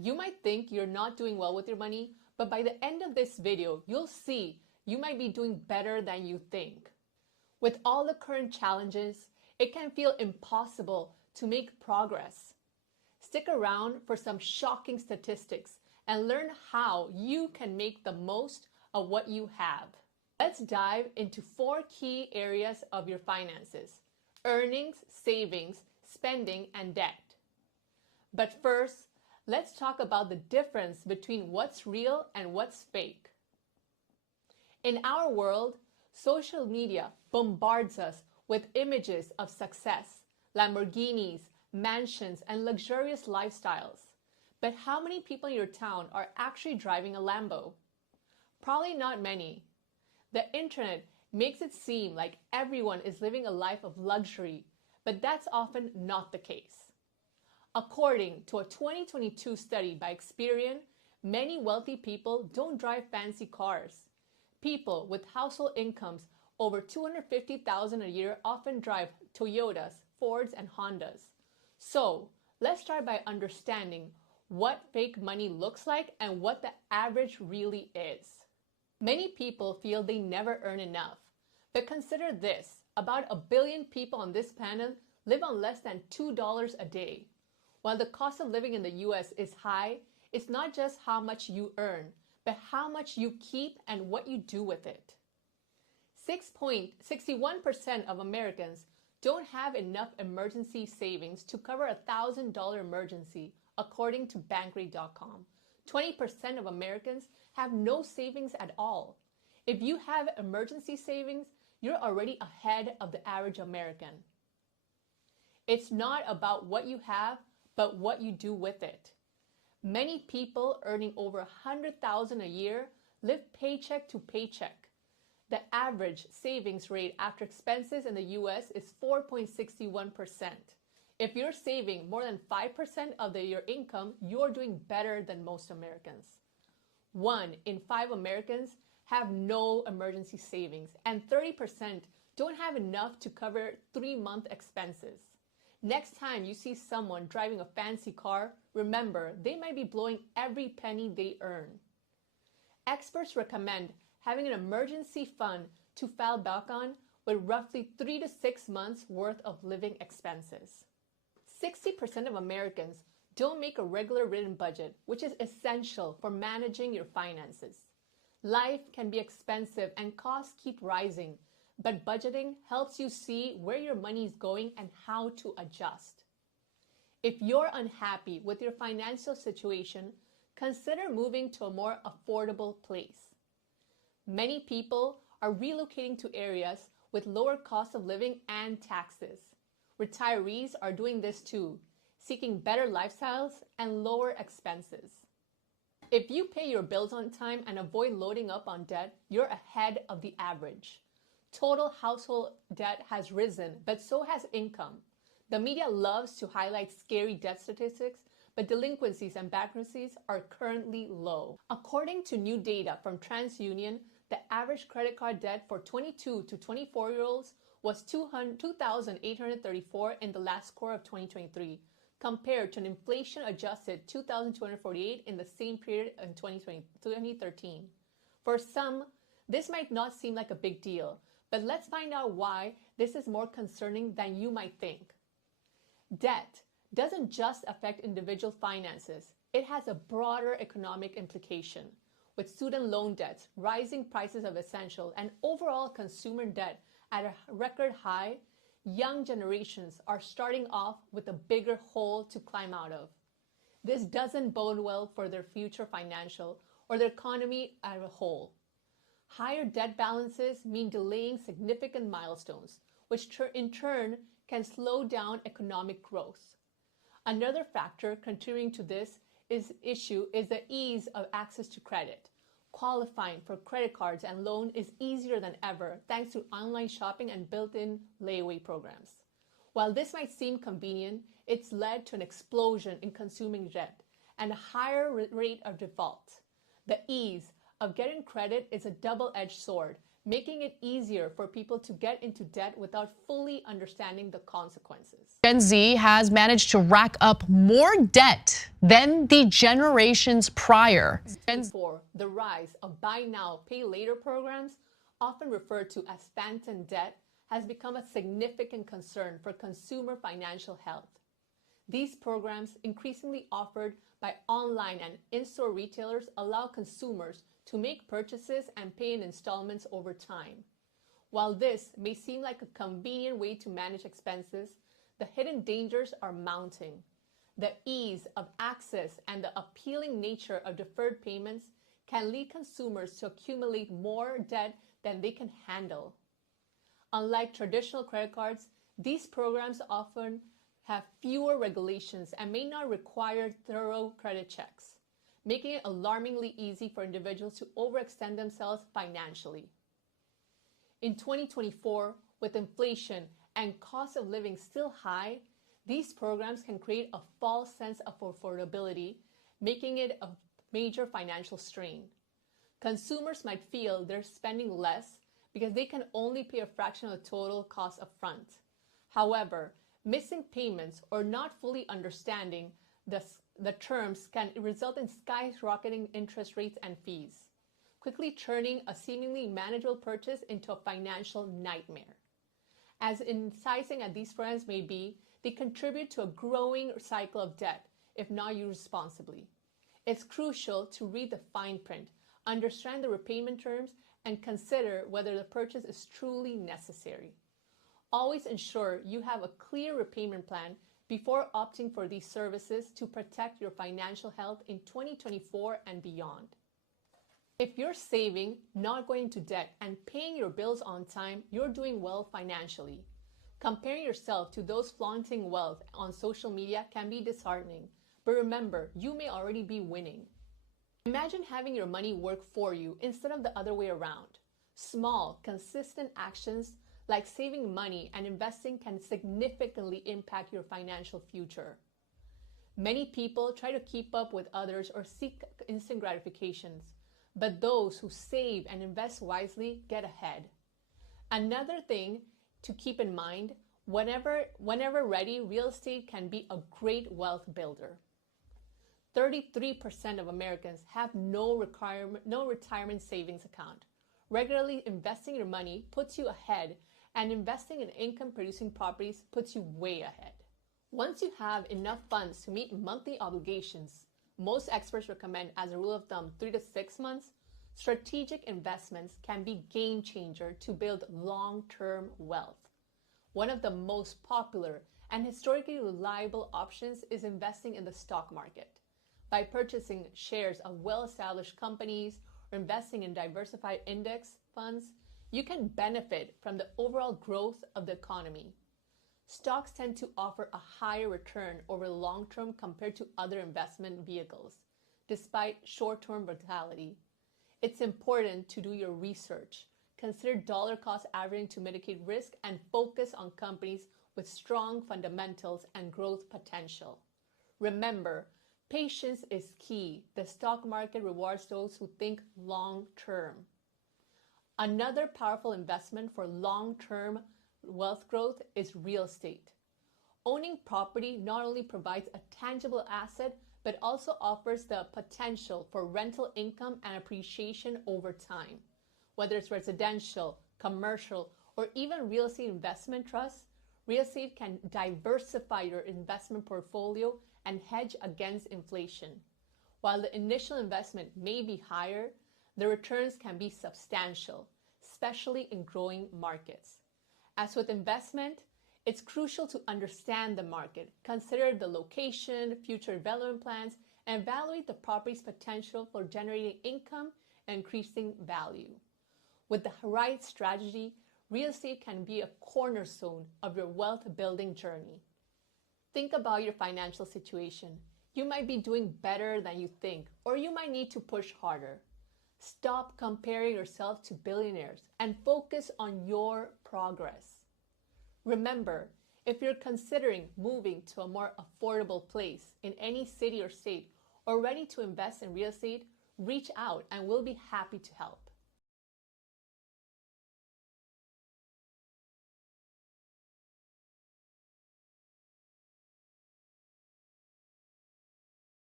You might think you're not doing well with your money, but by the end of this video, you'll see you might be doing better than you think. With all the current challenges, it can feel impossible to make progress. Stick around for some shocking statistics and learn how you can make the most of what you have. Let's dive into 4 key areas of your finances: earnings, savings, spending, and debt. But first, let's talk about the difference between what's real and what's fake. In our world, social media bombards us with images of success, Lamborghinis, mansions, and luxurious lifestyles. But how many people in your town are actually driving a Lambo? Probably not many. The internet makes it seem like everyone is living a life of luxury, but that's often not the case. According to a 2022 study by Experian, many wealthy people don't drive fancy cars. People with household incomes over $250,000 a year often drive Toyotas, Fords, and Hondas. So, let's start by understanding what fake money looks like and what the average really is. Many people feel they never earn enough. But consider this: about 1 billion people on this planet live on less than $2 a day. While the cost of living in the US is high, it's not just how much you earn, but how much you keep and what you do with it. 6.61% of Americans don't have enough emergency savings to cover a $1,000 emergency, according to Bankrate.com. 20% of Americans have no savings at all. If you have emergency savings, you're already ahead of the average American. It's not about what you have, but what you do with it. Many people earning over $100,000 a year live paycheck to paycheck. The average savings rate after expenses in the US is 4.61%. If you're saving more than 5% of your income, you're doing better than most Americans. 1 in 5 Americans have no emergency savings, and 30% don't have enough to cover 3-month expenses. Next time you see someone driving a fancy car, remember they might be blowing every penny they earn. Experts recommend having an emergency fund to fall back on with roughly 3 to 6 months worth of living expenses. 60% of Americans don't make a regular written budget, which is essential for managing your finances. Life can be expensive and costs keep rising, but budgeting helps you see where your money is going and how to adjust. If you're unhappy with your financial situation, consider moving to a more affordable place. Many people are relocating to areas with lower cost of living and taxes. Retirees are doing this too, seeking better lifestyles and lower expenses. If you pay your bills on time and avoid loading up on debt, you're ahead of the average. Total household debt has risen, but so has income. The media loves to highlight scary debt statistics, but delinquencies and bankruptcies are currently low. According to new data from TransUnion, the average credit card debt for 22 to 24-year-olds was $2,834 in the last quarter of 2023, compared to an inflation-adjusted $2,248 in the same period in 2013. For some, this might not seem like a big deal, but let's find out why this is more concerning than you might think. Debt doesn't just affect individual finances, it has a broader economic implication. With student loan debts, rising prices of essentials, and overall consumer debt at a record high, young generations are starting off with a bigger hole to climb out of. This doesn't bode well for their future financial or the economy as a whole. Higher debt balances mean delaying significant milestones, which in turn can slow down economic growth. Another factor contributing to this issue is the ease of access to credit. Qualifying for credit cards and loans is easier than ever thanks to online shopping and built-in layaway programs. While this might seem convenient, it's led to an explosion in consuming debt and a higher rate of default. The ease of getting credit is a double-edged sword. making it easier for people to get into debt without fully understanding the consequences. Gen Z has managed to rack up more debt than the generations prior. The rise of buy now, pay later programs, often referred to as phantom debt, has become a significant concern for consumer financial health. These programs, increasingly offered by online and in-store retailers, allow consumers to make purchases and pay in installments over time. While this may seem like a convenient way to manage expenses, the hidden dangers are mounting. The ease of access and the appealing nature of deferred payments can lead consumers to accumulate more debt than they can handle. Unlike traditional credit cards, these programs often have fewer regulations and may not require thorough credit checks, making it alarmingly easy for individuals to overextend themselves financially. In 2024, with inflation and cost of living still high, these programs can create a false sense of affordability, making it a major financial strain. Consumers might feel they're spending less because they can only pay a fraction of the total cost up front. However, missing payments or not fully understanding the terms can result in skyrocketing interest rates and fees, quickly turning a seemingly manageable purchase into a financial nightmare. As enticing as these programs may be, they contribute to a growing cycle of debt if not used responsibly. It's crucial to read the fine print, understand the repayment terms, and consider whether the purchase is truly necessary. Always ensure you have a clear repayment plan before opting for these services to protect your financial health in 2024 and beyond. If you're saving, not going into debt, and paying your bills on time, you're doing well financially. Comparing yourself to those flaunting wealth on social media can be disheartening, but remember, you may already be winning. Imagine having your money work for you instead of the other way around. Small, consistent actions like saving money and investing can significantly impact your financial future. Many people try to keep up with others or seek instant gratifications, but those who save and invest wisely get ahead. Another thing to keep in mind, whenever ready, real estate can be a great wealth builder. 33% of Americans have no retirement savings account. Regularly investing your money puts you ahead, and investing in income-producing properties puts you way ahead. Once you have enough funds to meet monthly obligations, most experts recommend, as a rule of thumb, 3 to 6 months, strategic investments can be game changer to build long-term wealth. One of the most popular and historically reliable options is investing in the stock market. By purchasing shares of well-established companies or investing in diversified index funds, you can benefit from the overall growth of the economy. Stocks tend to offer a higher return over the long term compared to other investment vehicles, despite short-term volatility. It's important to do your research, consider dollar cost averaging to mitigate risk, and focus on companies with strong fundamentals and growth potential. Remember, patience is key. The stock market rewards those who think long-term. Another powerful investment for long-term wealth growth is real estate. Owning property not only provides a tangible asset, but also offers the potential for rental income and appreciation over time. Whether it's residential, commercial, or even real estate investment trusts, real estate can diversify your investment portfolio and hedge against inflation. While the initial investment may be higher, the returns can be substantial, especially in growing markets. As with investment, it's crucial to understand the market, consider the location, future development plans, and evaluate the property's potential for generating income and increasing value. With the right strategy, real estate can be a cornerstone of your wealth building journey. Think about your financial situation. You might be doing better than you think, or you might need to push harder. Stop comparing yourself to billionaires and focus on your progress. Remember, if you're considering moving to a more affordable place in any city or state, or ready to invest in real estate, reach out and we'll be happy to help.